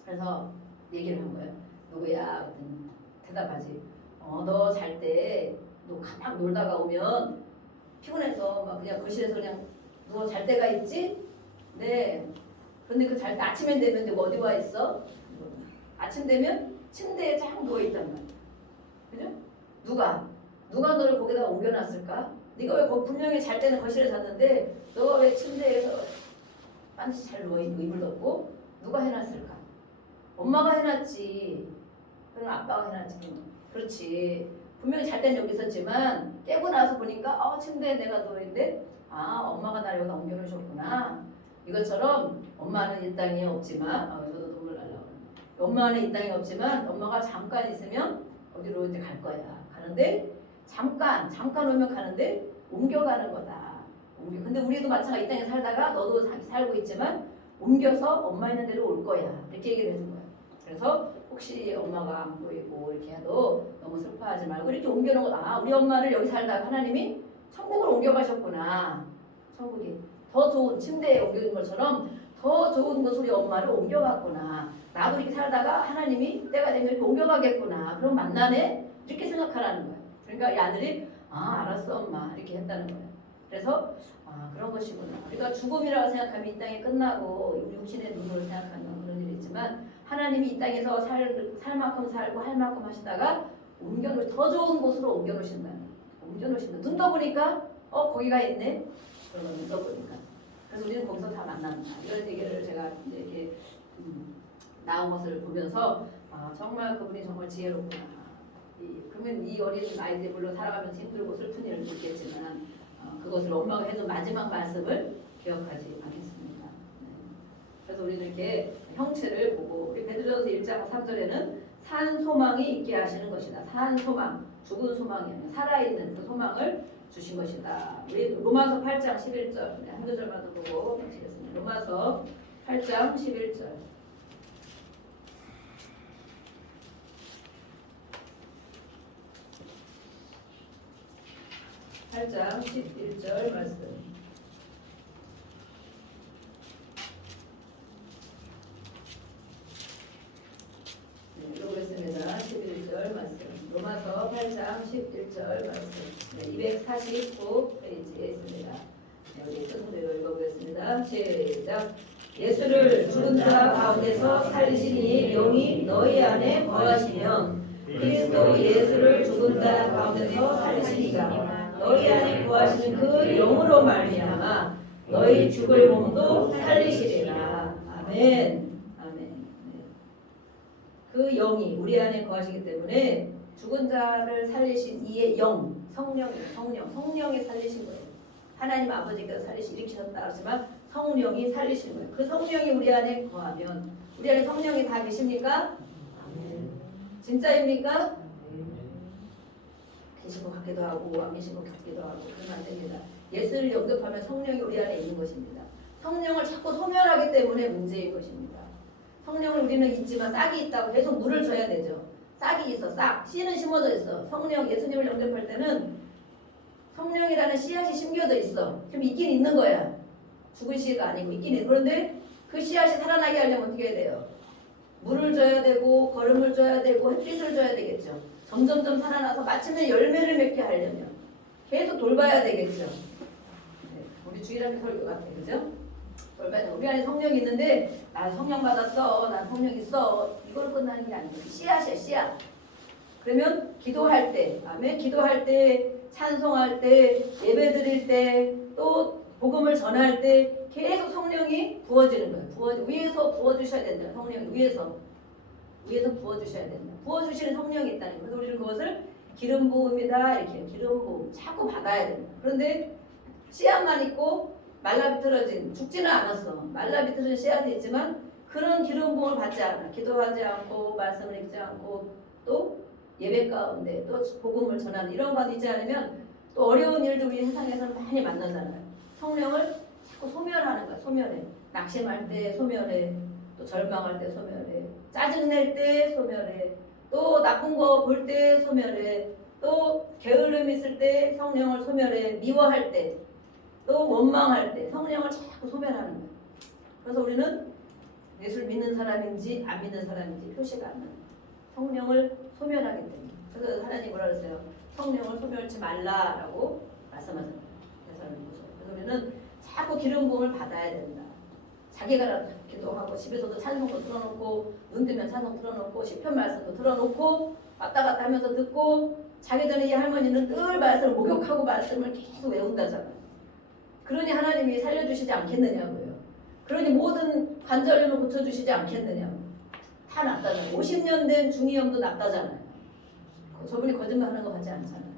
그래서 얘기를 한 거예요. 누구야? 그랬더니 대답하지. 너 잘 때 너 가만 놀다가 오면 피곤해서 막 그냥 거실에서 그냥 누워 잘 때가 있지? 네. 그런데 그 잘 때 아침에 되면 내가 어디 와 있어? 아침 되면 침대에 쫙 누워 있단 말이야. 그죠? 누가 너를 거기다가 옮겨놨을까? 네가 왜 분명히 잘 때는 거실에 잤는데 너가 왜 침대에서 반드시 잘 누워있고 이불 덮고 누가 해놨을까? 엄마가 해놨지. 그럼 아빠가 해놨지. 그렇지. 분명히 잘 때는 여기 있었지만 깨고 나서 보니까 침대에 내가 누워있는데 엄마가 나를 여기다 옮겨놓으셨구나. 이것처럼 엄마는 이 땅에 없지만 저도 눈물 날라고 엄마는 이 땅에 없지만 엄마가 잠깐 있으면 어디로 이제 갈 거야. 가는데 잠깐 오면 가는데 옮겨가는 거다. 근데 우리도 마찬가지 이 땅에 살다가 너도 살고 있지만 옮겨서 엄마 있는 데로 올 거야. 이렇게 얘기를 해준 거야. 그래서 혹시 엄마가 안 보이고 이렇게 해도 너무 슬퍼하지 말고 이렇게 옮겨놓은 거. 우리 엄마를 여기 살다가 하나님이 천국으로 옮겨가셨구나. 천국이 더 좋은 침대에 옮겨진 것처럼 더 좋은 곳으로 우리 엄마를 옮겨갔구나. 나도 이렇게 살다가 하나님이 때가 되면 이렇게 옮겨가겠구나. 그럼 만나네. 이렇게 생각하라는 거야. 그러니까 이 아들이 알았어 엄마 이렇게 했다는 거예요. 그래서 그런 것이구나. 우리가 죽음이라고 생각하면 이 땅이 끝나고 육신의 눈으로 생각하는 그런 일이 있지만 하나님이 이 땅에서 살 만큼 살고 할 만큼 하시다가 더 좋은 곳으로 옮겨놓으신다. 눈 떠보니까 거기가 있네. 그러면 눈 떠보니까. 그래서 우리는 거기서 다 만난다. 이런 얘기를 제가 이렇게 나온 것을 보면서 정말 그분이 정말 지혜롭구나. 그러면 이 어린 아이들 물론 살아가면서 힘들고 슬픈 일을 있겠지만 그것을 엄마가 해준 마지막 말씀을 기억하지 않겠습니다. 그래서 우리는 이렇게 형체를 보고 우리 베드로 고린도전서 1장 3절에는 산 소망이 있게 하시는 것이다. 산 소망, 죽은 소망이 아니라 살아있는 그 소망을 주신 것이다. 우리 로마서 8장 11절 한 구절만 더 보고 마치겠습니다. 로마서 8장 11절. 8장 11절 말씀. 읽어보겠습니다. 11절 말씀. 로마서 8장 11절 말씀. 249페이지에 있습니다. 우리 선생님으로 읽어보겠습니다. 시작. 예수를 죽은 자 가운데서 살리시니 영이 너희 안에 거하시면 그리스도 예수를 죽은 자 가운데서 살리시니가 너희 안에 거하시는 그 영으로 말미암아 너희 죽을 몸도 살리시리라. 아멘. 아멘. 그 영이 우리 안에 거하시기 때문에 죽은 자를 살리신 이의 영, 성령이 살리신 거예요. 하나님 아버지께서 일으키셨다 하지만 성령이 살리시는 거예요. 그 성령이 우리 안에 거하면 우리 안에 성령이 다 계십니까? 아멘. 진짜입니까? 계신 것 같기도 하고 안 계신 것 같기도 하고 그러면 안 됩니다. 예수를 영접하면 성령이 우리 안에 있는 것입니다. 성령을 자꾸 소멸하기 때문에 문제인 것입니다. 성령을 우리는 있지만 싹이 있다고 계속 물을 줘야 되죠. 싹이 있어, 싹. 씨는 심어져 있어. 성령, 예수님을 영접할 때는 성령이라는 씨앗이 심겨져 있어. 그럼 있긴 있는 거야. 죽은 씨가 아니고 있긴 해. 그런데 그 씨앗이 살아나게 하려면 어떻게 해야 돼요? 물을 줘야 되고 거름을 줘야 되고 햇빛을 줘야 되겠죠. 점점점 살아나서 마침내 열매를 맺게 하려면 계속 돌봐야 되겠죠. 네, 우리 주일학교 설교 같아, 그죠? 돌봐야 돼. 우리 안에 성령이 있는데 난 성령 받았어, 난 성령 있어. 이걸로 끝나는 게 아니고 씨앗이야, 씨앗. 그러면 기도할 때, 아멘. 기도할 때, 찬송할 때, 예배 드릴 때, 또 복음을 전할 때 계속 성령이 부어지는 거예요. 위에서 부어주셔야 된다. 성령이 위에서 부어주셔야 된다. 부어주시는 성령이 있다는 거예요. 그래서 우리는 그것을 기름 부음이다 이렇게 기름 부음 자꾸 받아야 된다. 그런데 씨앗만 있고 말라비틀어진 죽지는 않았어. 말라비틀어진 씨앗이 있지만 그런 기름 부음을 받지 않아. 기도하지 않고 말씀을 읽지 않고 또 예배 가운데 또 복음을 전하는 이런 거 있지 않으면 또 어려운 일도 우리 세상에서 많이 만나잖아요. 성령을 자꾸 소멸하는 거야. 소멸해. 낙심할 때 소멸해. 또 절망할 때 소멸해. 짜증낼 때 소멸해. 또 나쁜 거 볼 때 소멸해. 또 게으름 있을 때 성령을 소멸해. 미워할 때. 또 원망할 때 성령을 자꾸 소멸하는 거야. 그래서 우리는 예수를 믿는 사람인지 안 믿는 사람인지 표시가 안 나요. 성령을 소멸하기 때문에. 그래서 하나님 뭐라 그랬어요? 성령을 소멸하지 말라라고 말씀하셨어요. 그래서 우리는 자꾸 기름 부음을 받아야 된다. 자기가 기도하고 집에서도 찬송도 틀어놓고 눈 뜨면 찬송 틀어놓고 시편 말씀도 틀어놓고 왔다 갔다 하면서 듣고 자기 전에 이 할머니는 늘 말씀을 목욕하고 말씀을 계속 외운다잖아요. 그러니 하나님이 살려주시지 않겠느냐고요. 그러니 모든 관절염을 고쳐주시지 않겠느냐고. 다 낫다잖아요. 50년 된 중이염도 낫다잖아요. 저분이 거짓말하는 거 같지 않잖아요.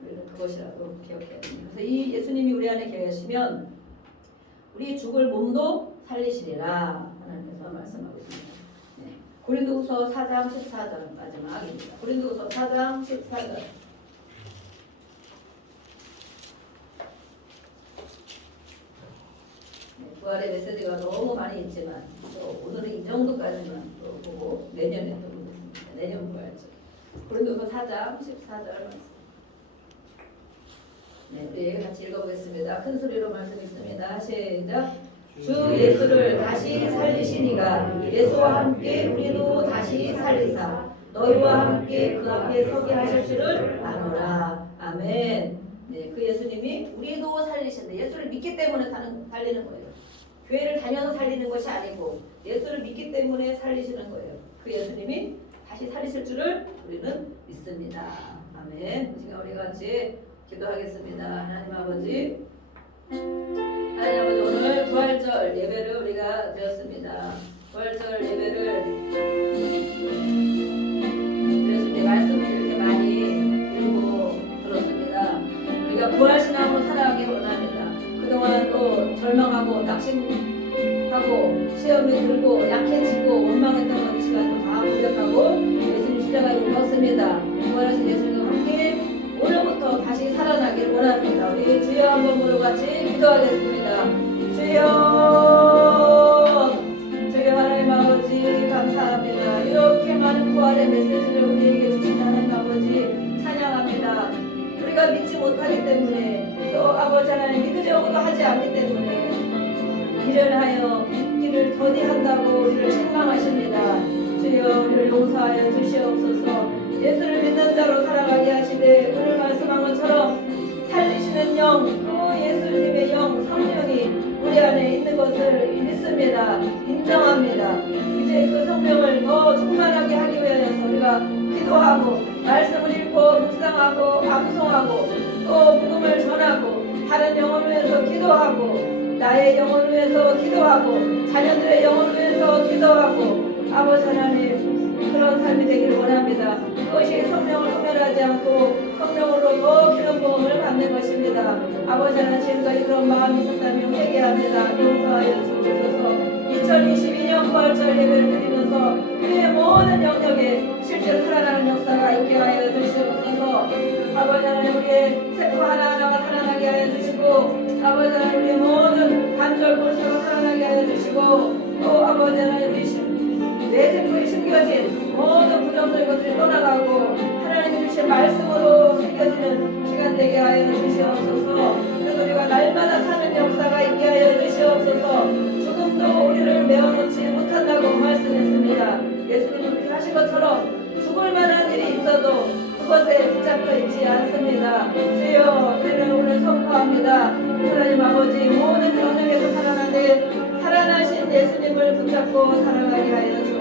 우리는 그것이라도 기억해야 됩니다. 그래서 이 예수님이 우리 안에 계시면 우리 죽을 몸도 살리시리라 하나님께서 말씀하고 있습니다. 네. 고린도후서 4장 14절 마지막입니다. 고린도후서 4장 14절. 부활의 메시지가 너무 많이 있지만 또 오늘은 이 정도까지만 또 보고 내년에 또 보겠습니다. 내년 부활절. 고린도서 4장 14절 말씀. 네, 우리 같이 읽어보겠습니다. 큰 소리로 말씀 읽습니다. 시작. 주 예수를 다시 살리시니가 예수와 함께 우리도 다시 살리사 너희와 함께 그 앞에 서게 하실 줄을 아노라. 아멘. 네, 그 예수님이 우리도 살리신다. 예수를 믿기 때문에 살리는 거예요. 교회를 다녀서 살리는 것이 아니고 예수를 믿기 때문에 살리시는 거예요. 그 예수님이 다시 살리실 줄을 우리는 믿습니다. 아멘. 이 시간 우리 같이 기도하겠습니다. 하나님 아버지, 오늘 부활절 예배를 우리가 드렸습니다. 부활절 예배를 드렸습니다. 말씀을 이렇게 많이 읽고 들었습니다. 우리가 부활신앙으로 살아가기 원합니다. 그동안 또 절망하고 낙심하고 하고 시험에 들고 약해지고 원망했던 이 시간도 다 고백하고 예수님 십자가에 벗습니다. 부활하신 예수님과 함께 오늘부터 다시 살아나길 원합니다. 우리 주여 한번 부르고 같이 기도하겠습니다. 주여, 주여 하나님 아버지 감사합니다. 이렇게 많은 부활의 메시지를 우리에게 주신 하나님 아버지 찬양합니다. 우리가 믿지 못하기 때문에 또 아버지 하나님 믿으려고도 하지 않기 때문에 일을 하여 믿기를 더디한다고 우리를 책망하십니다. 주여 우리를 용서하여 주시옵소서. 예수를 믿는 자로 살아가게 하시되 오늘 말씀한 것처럼 살리시는 영, 그 예수님의 영, 성령이 우리 안에 있는 것을 믿습니다. 인정합니다. 이제 그 성령을 더 충만하게 하기 위해서 우리가 기도하고 말씀을 읽고 묵상하고 암송하고 또 복음을 전하고 다른 영혼을 위해서 기도하고 나의 영혼을 위해서 기도하고 자녀들의 영혼을 위해서 기도하고 아버지 하나님 그런 삶이 되기를 원합니다. 그것이 성령을 소멸하지 않고 성령으로 더 기름 부음을 받는 것입니다. 아버지 하나님 지금까지 그런 마음이 있었다면 회개합니다. 용서하여 주옵소서. 2022년 부활절 예배를 드리면서 우리의 모든 영역에 실제로 살아나는 역사가 있게 하여 주시옵소서. 아버지 하나님 우리의 세포 하나하나가 살아나게 하여 주시고 아버지 하나님 우리의 모든 관절 골수가 살아나게 하여 주시고 또 아버지 하나님 우리 내 세포에 심겨진 모든 부정적인 것들이 떠나가고 하나님이 주신 말씀으로 새겨지는 시간 되게 하여 주시옵소서. 그래서 우리가 날마다 사는 역사가 있게 하여 주시옵소서. 죽음도 우리를 메워놓지 못한다고 말씀했습니다. 예수님은 그렇게 하신 것처럼 죽을 만한 일이 있어도 그것에 붙잡혀 있지 않습니다. 주여 우리는 오늘 선포합니다. 하나님 아버지 모든 영역에서 살아나신 예수님을 붙잡고 살아가게 하여 주시옵소서.